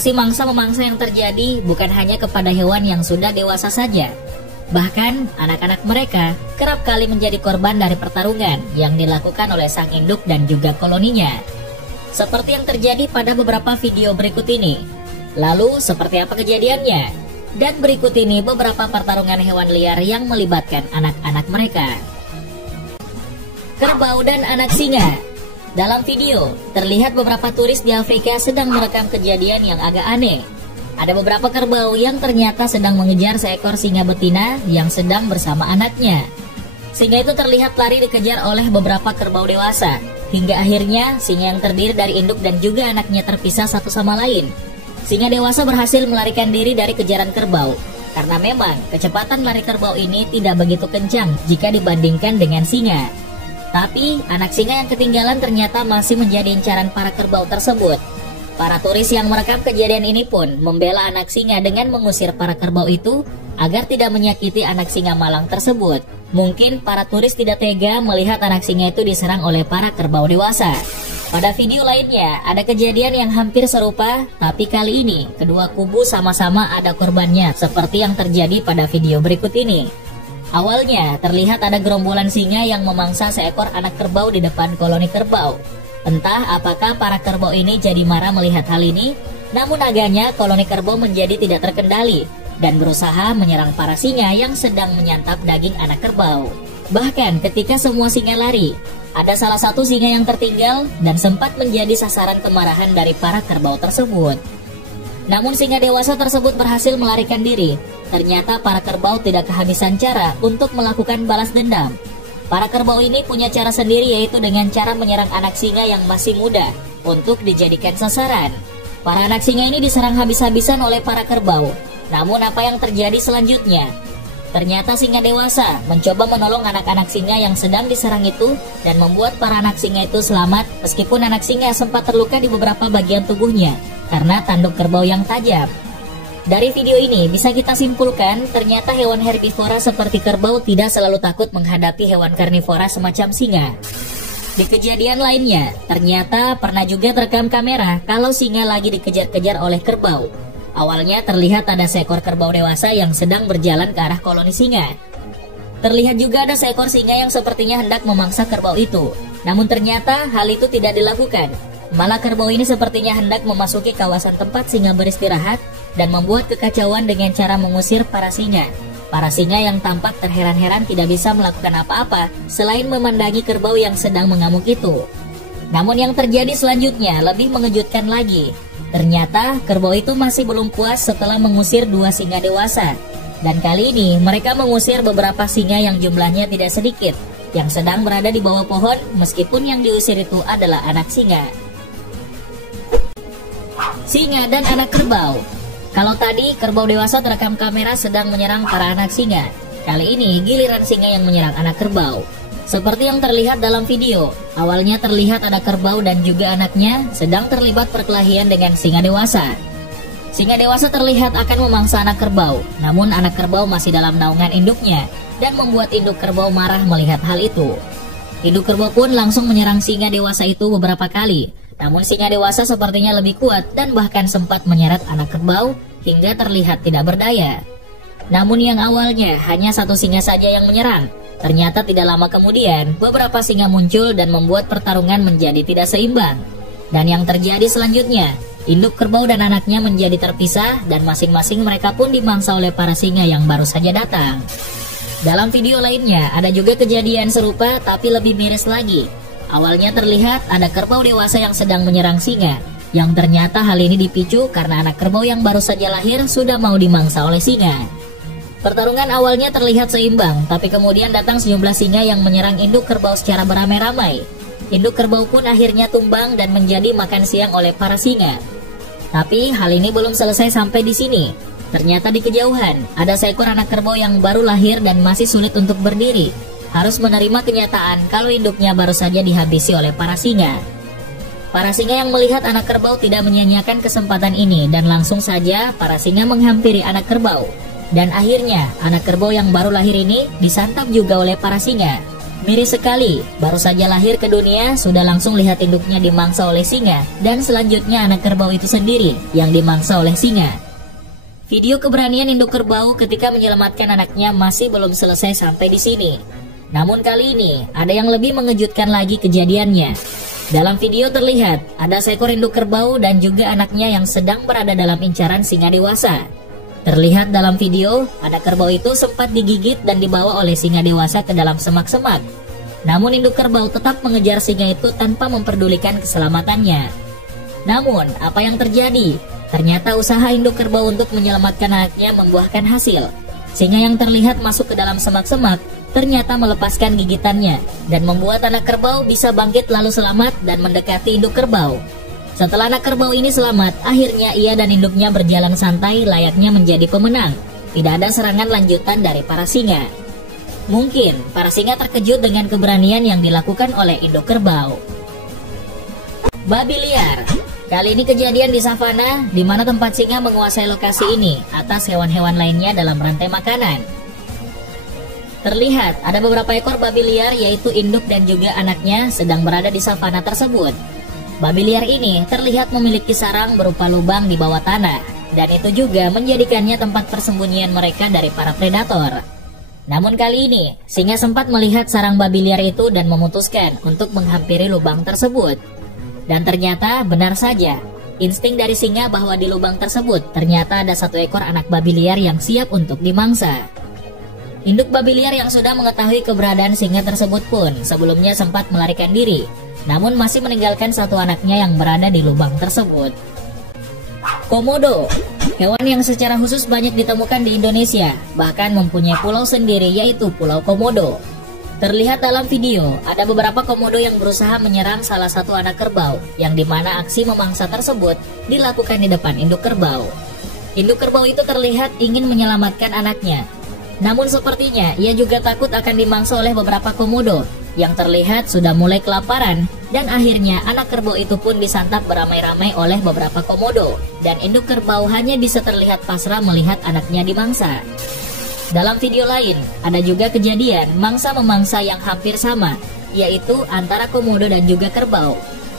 Si mangsa-memangsa yang terjadi bukan hanya kepada hewan yang sudah dewasa saja. Bahkan anak-anak mereka kerap kali menjadi korban dari pertarungan yang dilakukan oleh sang induk dan juga koloninya. Seperti yang terjadi pada beberapa video berikut ini. Lalu seperti apa kejadiannya? Dan berikut ini beberapa pertarungan hewan liar yang melibatkan anak-anak mereka. Kerbau dan anak singa. Dalam video, terlihat beberapa turis di Afrika sedang merekam kejadian yang agak aneh. Ada beberapa kerbau yang ternyata sedang mengejar seekor singa betina yang sedang bersama anaknya. Singa itu terlihat lari dikejar oleh beberapa kerbau dewasa, hingga akhirnya singa yang terdiri dari induk dan juga anaknya terpisah satu sama lain. Singa dewasa berhasil melarikan diri dari kejaran kerbau, karena memang kecepatan lari kerbau ini tidak begitu kencang jika dibandingkan dengan singa. Tapi anak singa yang ketinggalan ternyata masih menjadi incaran para kerbau tersebut. Para turis yang merekam kejadian ini pun membela anak singa dengan mengusir para kerbau itu agar tidak menyakiti anak singa malang tersebut. Mungkin para turis tidak tega melihat anak singa itu diserang oleh para kerbau dewasa. Pada video lainnya ada kejadian yang hampir serupa, tapi kali ini kedua kubu sama-sama ada korbannya seperti yang terjadi pada video berikut ini. Awalnya terlihat ada gerombolan singa yang memangsa seekor anak kerbau di depan koloni kerbau. Entah apakah para kerbau ini jadi marah melihat hal ini, namun agaknya koloni kerbau menjadi tidak terkendali dan berusaha menyerang para singa yang sedang menyantap daging anak kerbau. Bahkan ketika semua singa lari, ada salah satu singa yang tertinggal dan sempat menjadi sasaran kemarahan dari para kerbau tersebut. Namun singa dewasa tersebut berhasil melarikan diri. Ternyata para kerbau tidak kehabisan cara untuk melakukan balas dendam. Para kerbau ini punya cara sendiri, yaitu dengan cara menyerang anak singa yang masih muda untuk dijadikan sasaran. Para anak singa ini diserang habis-habisan oleh para kerbau. Namun apa yang terjadi selanjutnya? Ternyata singa dewasa mencoba menolong anak-anak singa yang sedang diserang itu dan membuat para anak singa itu selamat, meskipun anak singa sempat terluka di beberapa bagian tubuhnya karena tanduk kerbau yang tajam. Dari video ini bisa kita simpulkan ternyata hewan herbivora seperti kerbau tidak selalu takut menghadapi hewan karnivora semacam singa. Di kejadian lainnya, ternyata pernah juga terekam kamera kalau singa lagi dikejar-kejar oleh kerbau. Awalnya terlihat ada seekor kerbau dewasa yang sedang berjalan ke arah koloni singa. Terlihat juga ada seekor singa yang sepertinya hendak memangsa kerbau itu. Namun ternyata hal itu tidak dilakukan. Malah kerbau ini sepertinya hendak memasuki kawasan tempat singa beristirahat dan membuat kekacauan dengan cara mengusir para singa. Para singa yang tampak terheran-heran tidak bisa melakukan apa-apa selain memandangi kerbau yang sedang mengamuk itu. Namun yang terjadi selanjutnya lebih mengejutkan lagi. Ternyata kerbau itu masih belum puas setelah mengusir dua singa dewasa. Dan kali ini mereka mengusir beberapa singa yang jumlahnya tidak sedikit, yang sedang berada di bawah pohon meskipun yang diusir itu adalah anak singa. Singa dan anak kerbau. Kalau tadi kerbau dewasa terekam kamera sedang menyerang para anak singa, kali ini giliran singa yang menyerang anak kerbau. Seperti yang terlihat dalam video, awalnya terlihat ada kerbau dan juga anaknya sedang terlibat perkelahian dengan singa dewasa. Singa dewasa terlihat akan memangsa anak kerbau, namun anak kerbau masih dalam naungan induknya dan membuat induk kerbau marah melihat hal itu. Induk kerbau pun langsung menyerang singa dewasa itu beberapa kali. Namun singa dewasa sepertinya lebih kuat dan bahkan sempat menyeret anak kerbau hingga terlihat tidak berdaya. Namun yang awalnya hanya satu singa saja yang menyerang, ternyata tidak lama kemudian beberapa singa muncul dan membuat pertarungan menjadi tidak seimbang. Dan yang terjadi selanjutnya, induk kerbau dan anaknya menjadi terpisah dan masing-masing mereka pun dimangsa oleh para singa yang baru saja datang. Dalam video lainnya ada juga kejadian serupa tapi lebih miris lagi. Awalnya terlihat ada kerbau dewasa yang sedang menyerang singa, yang ternyata hal ini dipicu karena anak kerbau yang baru saja lahir sudah mau dimangsa oleh singa. Pertarungan awalnya terlihat seimbang, tapi kemudian datang sejumlah singa yang menyerang induk kerbau secara beramai-ramai. Induk kerbau pun akhirnya tumbang dan menjadi makan siang oleh para singa. Tapi hal ini belum selesai sampai di sini. Ternyata di kejauhan ada seekor anak kerbau yang baru lahir dan masih sulit untuk berdiri. Harus menerima kenyataan kalau induknya baru saja dihabisi oleh para singa. Para singa yang melihat anak kerbau tidak menyia-nyiakan kesempatan ini dan langsung saja para singa menghampiri anak kerbau. Dan akhirnya anak kerbau yang baru lahir ini disantap juga oleh para singa. Miris sekali, baru saja lahir ke dunia sudah langsung lihat induknya dimangsa oleh singa, dan selanjutnya anak kerbau itu sendiri yang dimangsa oleh singa. Video keberanian induk kerbau ketika menyelamatkan anaknya masih belum selesai sampai di sini. Namun kali ini ada yang lebih mengejutkan lagi kejadiannya. Dalam video terlihat ada seekor induk kerbau dan juga anaknya yang sedang berada dalam incaran singa dewasa. Terlihat dalam video, anak kerbau itu sempat digigit dan dibawa oleh singa dewasa ke dalam semak-semak. Namun induk kerbau tetap mengejar singa itu tanpa memperdulikan keselamatannya. Namun, apa yang terjadi? Ternyata usaha induk kerbau untuk menyelamatkan anaknya membuahkan hasil. Singa yang terlihat masuk ke dalam semak-semak ternyata melepaskan gigitannya dan membuat anak kerbau bisa bangkit lalu selamat dan mendekati induk kerbau. Setelah anak kerbau ini selamat, akhirnya ia dan induknya berjalan santai layaknya menjadi pemenang. Tidak ada serangan lanjutan dari para singa. Mungkin para singa terkejut dengan keberanian yang dilakukan oleh induk kerbau. Babi liar. Kali ini kejadian di savana, di mana tempat singa menguasai lokasi ini atas hewan-hewan lainnya dalam rantai makanan. Terlihat ada beberapa ekor babi liar yaitu induk dan juga anaknya sedang berada di savana tersebut. Babi liar ini terlihat memiliki sarang berupa lubang di bawah tanah, dan itu juga menjadikannya tempat persembunyian mereka dari para predator. Namun kali ini, singa sempat melihat sarang babi liar itu dan memutuskan untuk menghampiri lubang tersebut. Dan ternyata benar saja, insting dari singa bahwa di lubang tersebut ternyata ada satu ekor anak babi liar yang siap untuk dimangsa. Induk babi liar yang sudah mengetahui keberadaan singa tersebut pun sebelumnya sempat melarikan diri, namun masih meninggalkan satu anaknya yang berada di lubang tersebut. Komodo, hewan yang secara khusus banyak ditemukan di Indonesia, bahkan mempunyai pulau sendiri yaitu Pulau Komodo. Terlihat dalam video, ada beberapa komodo yang berusaha menyerang salah satu anak kerbau, yang dimana aksi memangsa tersebut dilakukan di depan induk kerbau. Induk kerbau itu terlihat ingin menyelamatkan anaknya. Namun sepertinya ia juga takut akan dimangsa oleh beberapa komodo yang terlihat sudah mulai kelaparan, dan akhirnya anak kerbau itu pun disantap beramai-ramai oleh beberapa komodo, dan induk kerbau hanya bisa terlihat pasrah melihat anaknya dimangsa. Dalam video lain, ada juga kejadian mangsa-memangsa yang hampir sama, yaitu antara komodo dan juga kerbau.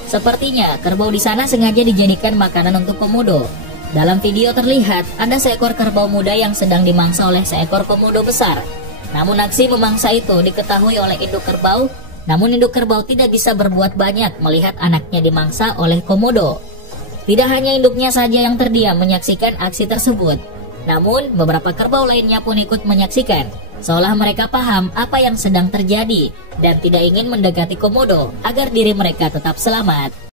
Sepertinya kerbau di sana sengaja dijadikan makanan untuk komodo. Dalam video terlihat ada seekor kerbau muda yang sedang dimangsa oleh seekor komodo besar. Namun aksi memangsa itu diketahui oleh induk kerbau, namun induk kerbau tidak bisa berbuat banyak melihat anaknya dimangsa oleh komodo. Tidak hanya induknya saja yang terdiam menyaksikan aksi tersebut, namun beberapa kerbau lainnya pun ikut menyaksikan, seolah mereka paham apa yang sedang terjadi dan tidak ingin mendekati komodo agar diri mereka tetap selamat.